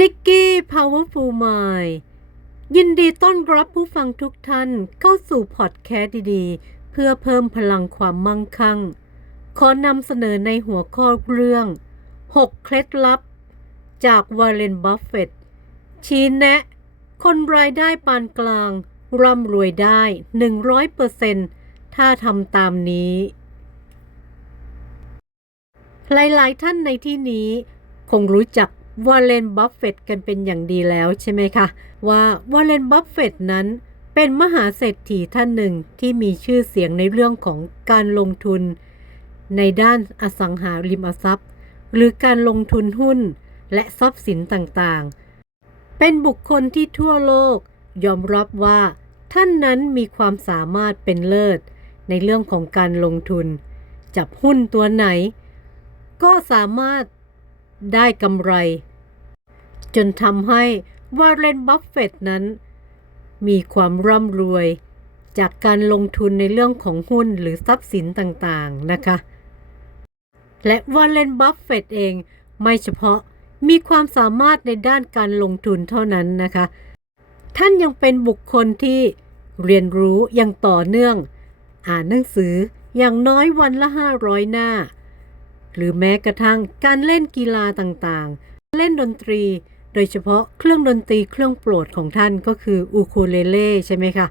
นิกกี้ Powerful Mind ยินดีต้อนรับผู้ฟังทุกท่านเข้าสู่พอดแคสต์ดีๆ เพื่อเพิ่มพลังความมั่งคั่ง ขอนำเสนอในหัวข้อเรื่อง 6 เคล็ดลับ จากวอร์เรนบัฟเฟตชี้แนะ คนรายได้ปานกลาง ร่ำรวยได้ 100%ถ้าทำตามนี้ หลายๆท่านในที่นี้ คงรู้จัก วอร์เรนบัฟเฟตกันเป็นอย่างดีแล้วใช่ไหมคะ ว่าวอร์เรนบัฟเฟตนั้นเป็นมหาเศรษฐีท่านหนึ่งที่มีชื่อเสียงในเรื่องของการลงทุน ในด้านอสังหาริมทรัพย์ หรือการลงทุนหุ้นและทรัพย์สินต่างๆ เป็นบุคคลที่ทั่วโลก ยอมรับว่าท่านนั้นมีความสามารถเป็นเลิศ ในเรื่องของการลงทุน จับหุ้นตัวไหน ก็สามารถได้กำไร จนทำให้วอร์เรนบัฟเฟตนั้น มีความร่ำรวยจากการลงทุนในเรื่องของหุ้นหรือทรัพย์สินต่างๆนะคะ และวอร์เรนบัฟเฟตเองไม่เฉพาะมีความสามารถในด้านการลงทุนเท่านั้นนะคะ ท่านยังเป็นบุคคลที่เรียนรู้อย่างต่อเนื่อง อ่านหนังสืออย่างน้อยวันละ 500 หน้า หรือแม้กระทั่งการเล่นกีฬาต่างๆ เล่นดนตรี โดยเฉพาะเครื่องดนตรีเครื่องโปรดของท่านก็คืออูคูเลเล่ใช่ไหมคะ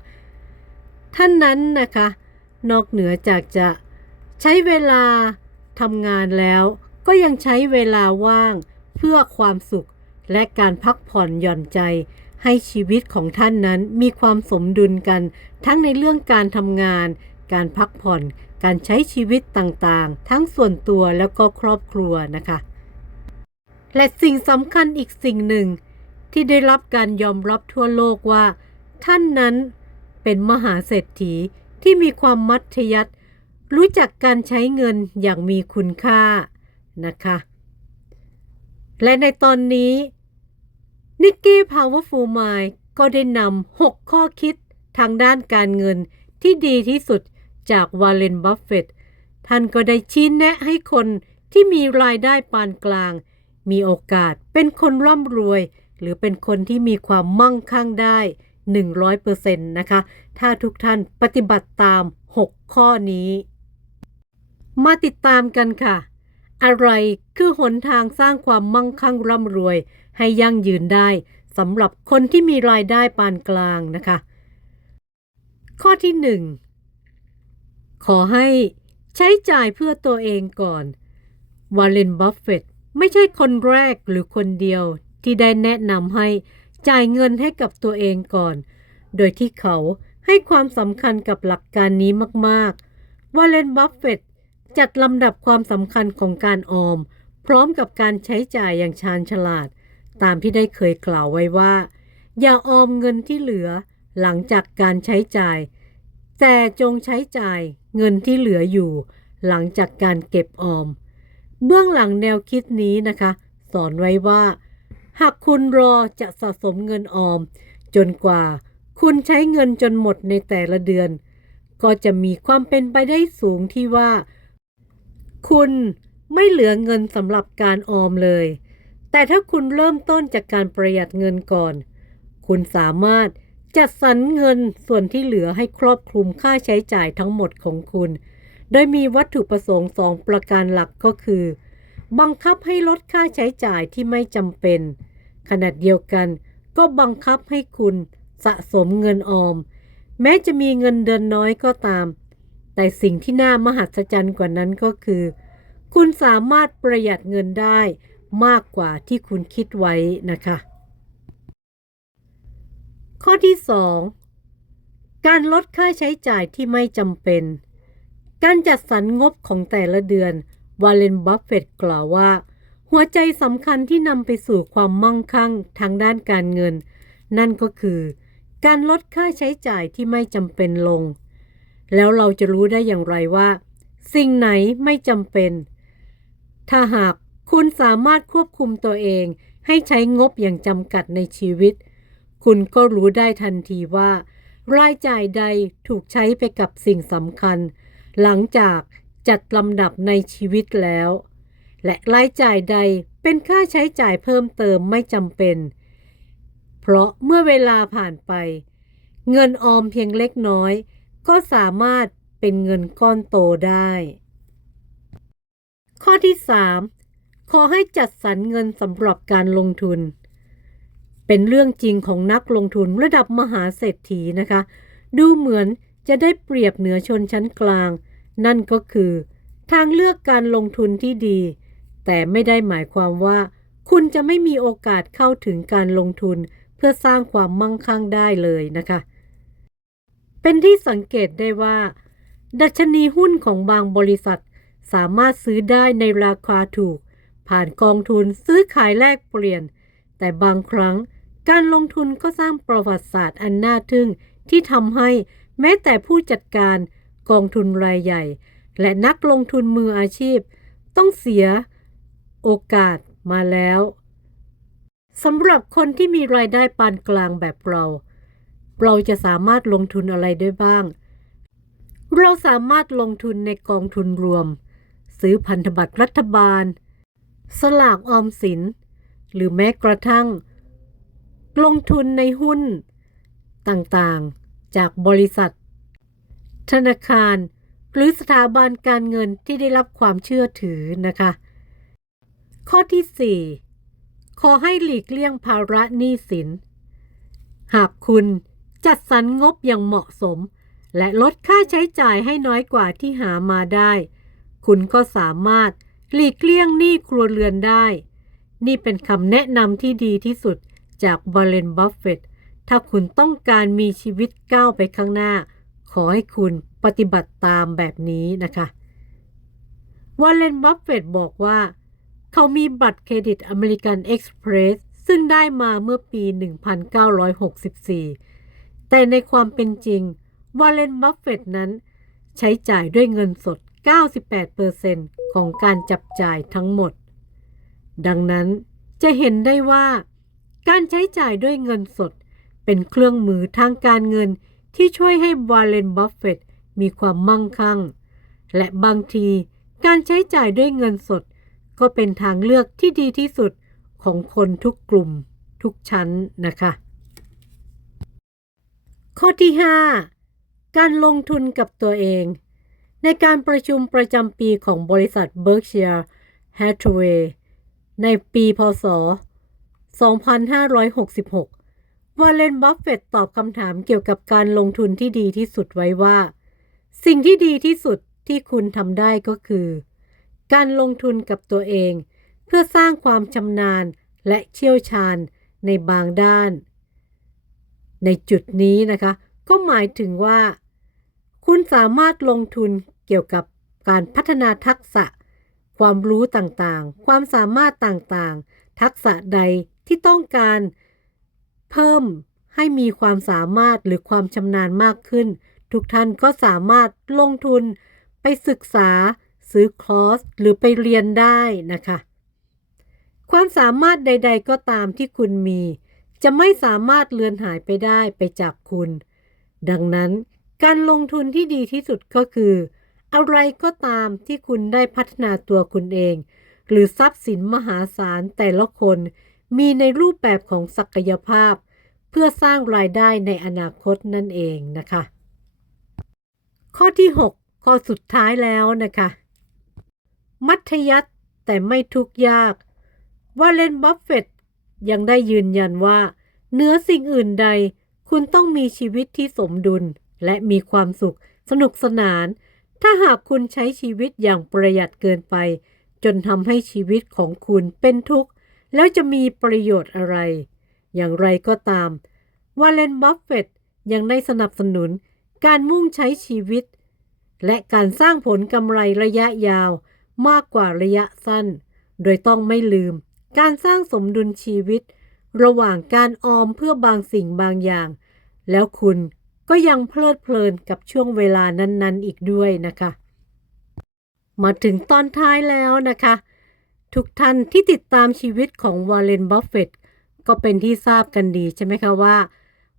ท่านนั้นนะคะ นอกเหนือจากจะใช้เวลาทำงานแล้ว ก็ยังใช้เวลาว่างเพื่อความสุขและการพักผ่อนหย่อนใจให้ชีวิตของท่านนั้นมีความสมดุลกัน ทั้งในเรื่องการทำงาน การพักผ่อน การใช้ชีวิตต่างๆ ทั้งส่วนตัวแล้วก็ครอบครัวนะคะ และสิ่งสำคัญอีกสิ่งหนึ่ง ที่ได้รับการยอมรับทั่วโลกว่า ท่านนั้นเป็นมหาเศรษฐีที่มีความมัธยัติรู้จักการใช้เงินอย่างมีคุณค่านะคะ และในตอนนี้นิกกี้ Powerful Mind ก็ได้นำ 6 ข้อคิดทางด้านการเงินที่ดีที่สุดจากวาเลนบัฟเฟตท่านก็ได้ชี้แนะให้คนที่มีรายได้ปานกลาง มีโอกาสเป็นคนร่ำรวย หรือเป็นคนที่มีความมั่งคั่งได้ 100%นะคะ ถ้าทุกท่านปฏิบัติตาม 6 ข้อนี้ มาติดตามกันค่ะ อะไรคือหนทางสร้างความมั่งคั่งร่ำรวย ให้ยั่งยืนได้สำหรับคนที่มีรายได้ปานกลางนะคะ ข้อที่ 1 ขอให้ใช้จ่ายเพื่อตัวเองก่อนวาเลนบัฟเฟต ไม่ใช่คนแรกหรือคนเดียวที่ได้แนะนำให้จ่ายเงินให้กับตัวเองก่อน โดยที่เขาให้ความสำคัญกับหลักการนี้มากๆวาเลนบัฟเฟตจัดลำดับความสำคัญของการออม พร้อมกับการใช้จ่ายอย่างชาญฉลาด ตามที่ได้เคยกล่าวไว้ว่า อย่าออมเงินที่เหลือหลังจากการใช้จ่าย แต่จงใช้จ่ายเงินที่เหลืออยู่ หลังจากการเก็บออม เบื้องหลังแนวคิดนี้นะคะ สอนไว้ว่า หากคุณรอจะสะสมเงินออม จนกว่า คุณใช้เงินจนหมดในแต่ละเดือน ก็จะมีความเป็นไปได้สูงที่ว่า คุณไม่เหลือเงินสำหรับการออมเลย แต่ถ้าคุณเริ่มต้นจากการประหยัดเงินก่อน คุณสามารถจัดสรรเงินส่วนที่เหลือให้ครอบคลุมค่าใช้จ่ายทั้งหมดของคุณ โดยมีวัตถุประสงค์สองประการหลักก็คือ บังคับให้ลดค่าใช้จ่ายที่ไม่จำเป็น ขณะเดียวกันก็บังคับให้คุณสะสมเงินออม แม้จะมีเงินเดือนน้อยก็ตาม แต่สิ่งที่น่ามหัศจรรย์กว่านั้นก็คือ คุณสามารถประหยัดเงินได้มากกว่าที่คุณคิดไว้นะคะ ข้อที่ 2 การลดค่าใช้จ่ายที่ไม่จำเป็น การจัดสรรงบของแต่ละเดือน วาเลนบัฟเฟตกล่าวว่า หัวใจสำคัญที่นำไปสู่ความมั่งคั่งทางด้านการเงิน นั่นก็คือ การลดค่าใช้จ่ายที่ไม่จำเป็นลง แล้วเราจะรู้ได้อย่างไรว่า สิ่งไหนไม่จำเป็น ถ้าหากคุณสามารถควบคุมตัวเองให้ใช้งบอย่างจำกัดในชีวิต คุณก็รู้ได้ทันทีว่า รายจ่ายใดถูกใช้ไปกับสิ่งสำคัญ หลังจากจัดลำดับในชีวิตแล้ว และรายจ่ายใดเป็นค่าใช้จ่ายเพิ่มเติมไม่จำเป็น เพราะเมื่อเวลาผ่านไป เงินออมเพียงเล็กน้อย ก็สามารถเป็นเงินก้อนโตได้ ข้อที่ 3 ขอให้จัดสรรเงินสำหรับการลงทุน เป็นเรื่องจริงของนักลงทุนระดับมหาเศรษฐีนะคะ ดูเหมือน จะได้เปรียบเหนือชนชั้นกลาง นั่นก็คือ ทางเลือกการลงทุนที่ดี แต่ไม่ได้หมายความว่า คุณจะไม่มีโอกาสเข้าถึงการลงทุนเพื่อสร้างความมั่งคั่งได้เลยนะคะ เป็นที่สังเกตได้ว่า ดัชนีหุ้นของบางบริษัท สามารถซื้อได้ในราคาถูก ผ่านกองทุนซื้อขายแลกเปลี่ยน แต่บางครั้งการลงทุนก็สร้างประวัติศาสตร์อันน่าทึ่งที่ทำให้ แม้แต่ผู้จัดการกองทุนรายใหญ่ และนักลงทุนมืออาชีพ ต้องเสียโอกาสมาแล้วสำหรับคนที่มีรายได้ปานกลางแบบเรา เราจะสามารถลงทุนอะไรได้บ้าง เราสามารถลงทุนในกองทุนรวม ซื้อพันธบัตรรัฐบาล สลากออมสิน หรือแม้กระทั่ง ลงทุนในหุ้นต่างๆ จากบริษัท ธนาคาร หรือสถาบันการเงินที่ได้รับความเชื่อถือนะคะ ข้อที่ 4 ขอให้หลีกเลี่ยงภาระหนี้สิน หากคุณจัดสรรงบอย่างเหมาะสม และลดค่าใช้จ่ายให้น้อยกว่าที่หามาได้ คุณก็สามารถหลีกเลี่ยงหนี้ครัวเรือนได้ นี่เป็นคำแนะนำที่ดีที่สุดจากบรเลนบัฟเฟต ถ้าคุณต้องการมีชีวิตก้าวไปข้างหน้า ขอให้คุณปฏิบัติตามแบบนี้นะคะวอลเลนบัฟเฟตบอกว่า เขามีบัตรเครดิตอเมริกันเอ็กซ์เพรสซึ่งได้มาเมื่อปี 1964 แต่ในความเป็นจริงวอลเลนบัฟเฟตนั้น ใช้จ่ายด้วยเงินสด 98%ของการจับจ่ายทั้งหมด ดังนั้นจะเห็นได้ว่า การใช้จ่ายด้วยเงินสด เป็นเครื่องมือทางการเงินที่ช่วยให้วอลเลนบัฟเฟตมีความมั่งคั่ง และบางทีการใช้จ่ายด้วยเงินสด ก็เป็นทางเลือกที่ดีที่สุดของคนทุกกลุ่มทุกชั้นนะคะ ข้อที่ 5 การลงทุนกับตัวเอง ในการประชุมประจำปีของบริษัท Berkshire Hathaway ในปีพศ 2566 วอลเลนบัฟเฟตตอบคำถามเกี่ยวกับการลงทุนที่ดีที่สุดไว้ว่า สิ่งที่ดีที่สุดที่คุณทำได้ก็คือ การลงทุนกับตัวเอง เพื่อสร้างความชำนาญและเชี่ยวชาญในบางด้าน ในจุดนี้นะคะ ก็หมายถึงว่า คุณสามารถลงทุนเกี่ยวกับการพัฒนาทักษะ ความรู้ต่างๆ ความสามารถต่างๆ ทักษะใดที่ต้องการเเพิ่มให้มีความสามารถหรือความชำนาญมากขึ้น ทุกท่านก็สามารถลงทุนไปศึกษาซื้อคอร์สหรือไปเรียนได้นะคะ ความสามารถใด ๆ ก็ตามที่คุณมี จะไม่สามารถเลือนหายไปได้ไปจากคุณ ดังนั้นการลงทุนที่ดีที่สุดก็คือ อะไรก็ตามที่คุณได้พัฒนาตัวคุณเอง หรือทรัพย์สินมหาศาลแต่ละคน มีในรูปแบบของศักยภาพ เพื่อสร้างรายได้ในอนาคตนั่นเองนะคะ ข้อที่ 6 ข้อสุดท้ายแล้วนะคะ มัธยัติแต่ไม่ทุกยากวอลเลนบัฟเฟตยังได้ยืนยันว่าเหนือสิ่งอื่นใด คุณต้องมีชีวิตที่สมดุล และมีความสุข สนุกสนาน ถ้าหากคุณใช้ชีวิตอย่างประหยัดเกินไป จนทำให้ชีวิตของคุณเป็นทุกข์ แล้วจะมีประโยชน์อะไร อย่างไรก็ตามวอลเลนบัฟเฟตยังได้สนับสนุนการมุ่งใช้ชีวิต และการสร้างผลกำไรระยะยาวมากกว่าระยะสั้น โดยต้องไม่ลืม การสร้างสมดุลชีวิต ระหว่างการออมเพื่อบางสิ่งบางอย่าง แล้วคุณก็ยังเพลิดเพลินกับช่วงเวลานั้นๆ อีกด้วยนะคะ มาถึงตอนท้ายแล้วนะคะ ทุกท่านที่ติดตามชีวิตของวอลเลนบัฟเฟตก็เป็นที่ทราบกันดีใช่ไหมคะว่า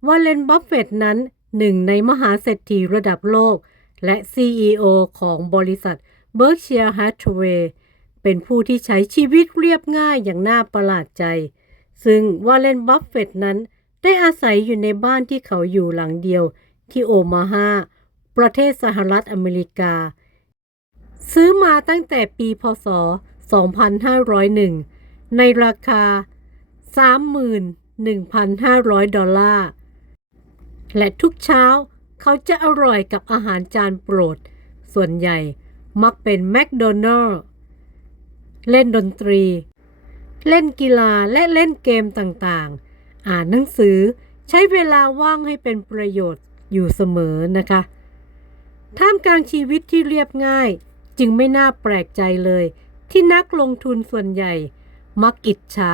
วอลเลนบัฟเฟตนั้นหนึ่งในมหาเศรษฐีระดับโลก และ CEO ของบริษัท Berkshire Hathaway เป็นผู้ที่ใช้ชีวิตเรียบง่ายอย่างน่าประหลาดใจ ซึ่งวอลเลนบัฟเฟตนั้นได้อาศัยอยู่ในบ้านที่เขาอยู่หลังเดียวที่โอมาฮาประเทศสหรัฐอเมริกา ซื้อมาตั้งแต่ปีพศ 2501 ในราคา 31,500 ดอลลาร์ และทุกเช้าเขาจะอร่อยกับอาหารจานโปรด ส่วนใหญ่มักเป็นแมคโดนัลล์เล่นดนตรี เล่นกีฬาและเล่นเกมต่างๆ อ่านหนังสือใช้เวลาว่างให้เป็นประโยชน์อยู่เสมอนะคะ ท่ามกลางชีวิตที่เรียบง่ายจึงไม่น่าแปลกใจเลย ที่นักลงทุนส่วนใหญ่มักอิจฉา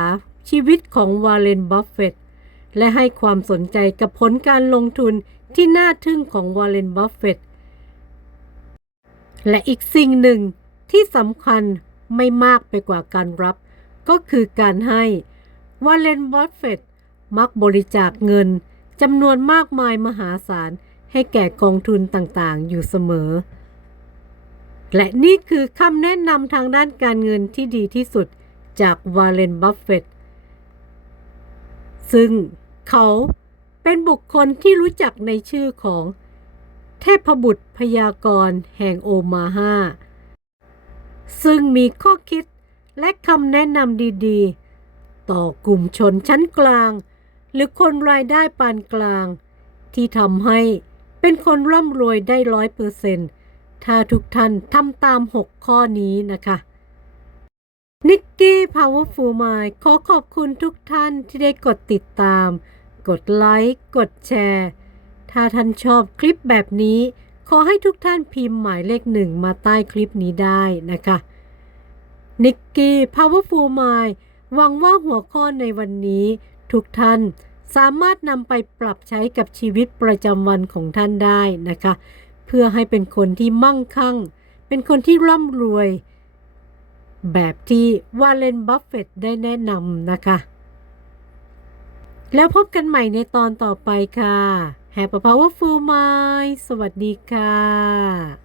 ชีวิตของวาเลนบัฟเฟตต์และให้ความสนใจกับผลการลงทุนที่น่าทึ่งของวาเลนบัฟเฟตต์และอีกสิ่งหนึ่งที่สำคัญไม่มากไปกว่าการรับ ก็คือการให้วาเลนบัฟเฟตต์มักบริจาคเงินจำนวนมากมายมหาศาลให้แก่กองทุนต่างๆ อยู่เสมอ และนี่คือคำแนะนำทางด้านการเงินที่ดีที่สุดจากวาเลนบัฟเฟตต์ซึ่งเขาเป็นบุคคลที่รู้จักในชื่อของเทพบุตรพยากรณ์แห่งโอมาฮาซึ่งมีข้อคิดและคำแนะนำดีๆ ต่อกลุ่มชนชั้นกลาง หรือคนรายได้ปานกลาง ที่ทำให้เป็นคนร่ำรวยได้ร้อยเปอร์เซ็นต์ ถ้าทุกท่านทำตาม 6 ข้อนี้นะคะนิกกี้ Powerful Mind ขอขอบคุณทุกท่านที่ได้กดติดตาม กดไลค์ กดแชร์ ถ้าท่านชอบคลิปแบบนี้ ขอให้ทุกท่านพิมพ์หมายเลขหนึ่งมาใต้คลิปนี้ได้นะคะนิกกี้ Powerful Mind หวังว่าหัวข้อในวันนี้ ทุกท่านสามารถนำไปปรับใช้กับชีวิตประจำวันของท่านได้นะคะ พื่อให้เป็นคนที่มั่งคั่ง เป็นคนที่ร่ำรวย แบบที่วาเลนบัฟเฟตได้แนะนำนะคะ แล้วพบกันใหม่ในตอนต่อไปค่ะ Have a powerful mind สวัสดีค่ะ